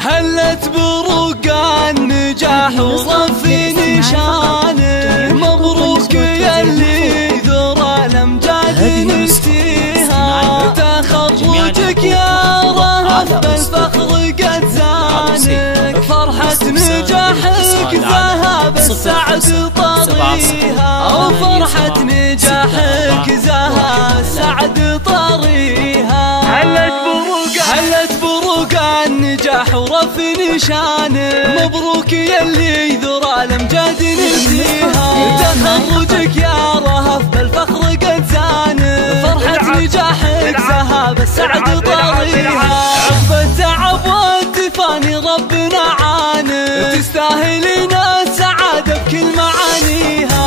هلت بروق النجاح ورفي نشانه، مبروك يلي ذرى الأمجاد نسيها، تخرجك يا رهف بالفخر قد زانك، فرحة نجاحك ذهب السعد طريها، وفرحة نجاحك ذهب السعد طريها. هلت بروق النجاح ورفي نشانه، مبروك يلي ذرى الأمجاد نسيها، تخرجك يا رهف بالفخر قد زانك، فرحة نجاحك ذهب السعد طريها، عقب التعب والتفاني ربنا عانك، تستاهلين السعادة بكل معانيها،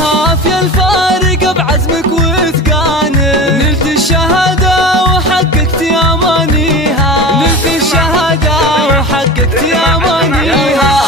رهف يا الفارق بعزمك واتقانك، نلت الشهادة وحققت امانيها، نلت الشهادة وحققت امانيها،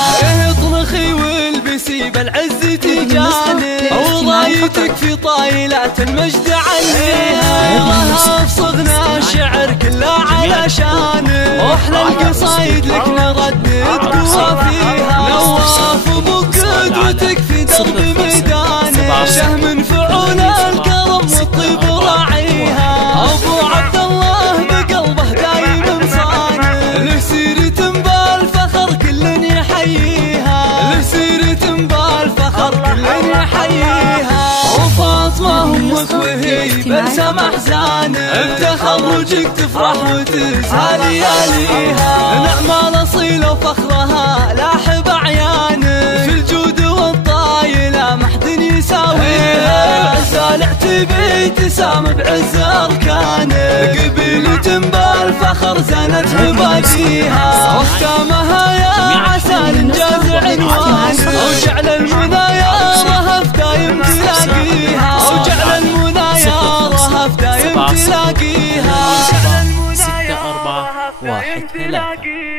اطرخي والبسي بالعز تجاني، ورايتك في طايلات المجد عليها، رهف صغنا الشعر كله علشانك، واحلى القصايد لك نردد قوى فيها، نواف ابوك قدوتك في درب ميدانك، شهم فعول الكرم والطيب راعيها، ابو عبد الله بقلبه دايم صانع، له سيرة بالفخر كل يحييها، له سيرة بالفخر كل يحييها، وفاطمة امك وهي بلسم احزانك، بتخرجك تفرح وتزهى لياليها، نعمة الاصيلة وفخرها لاح بعيانك، في الجود والطايلة ما حد يساويها، عز العتبي تسام بعز اركانك، قبيلة بالفخر زانت هباديها، واختامها يا عسى الانجاز عنوانك، وجعل المنى يا رهف دايم تلاقيها، وجعل المنى يا رهف دايم تلاقيها، 6 4 1 3.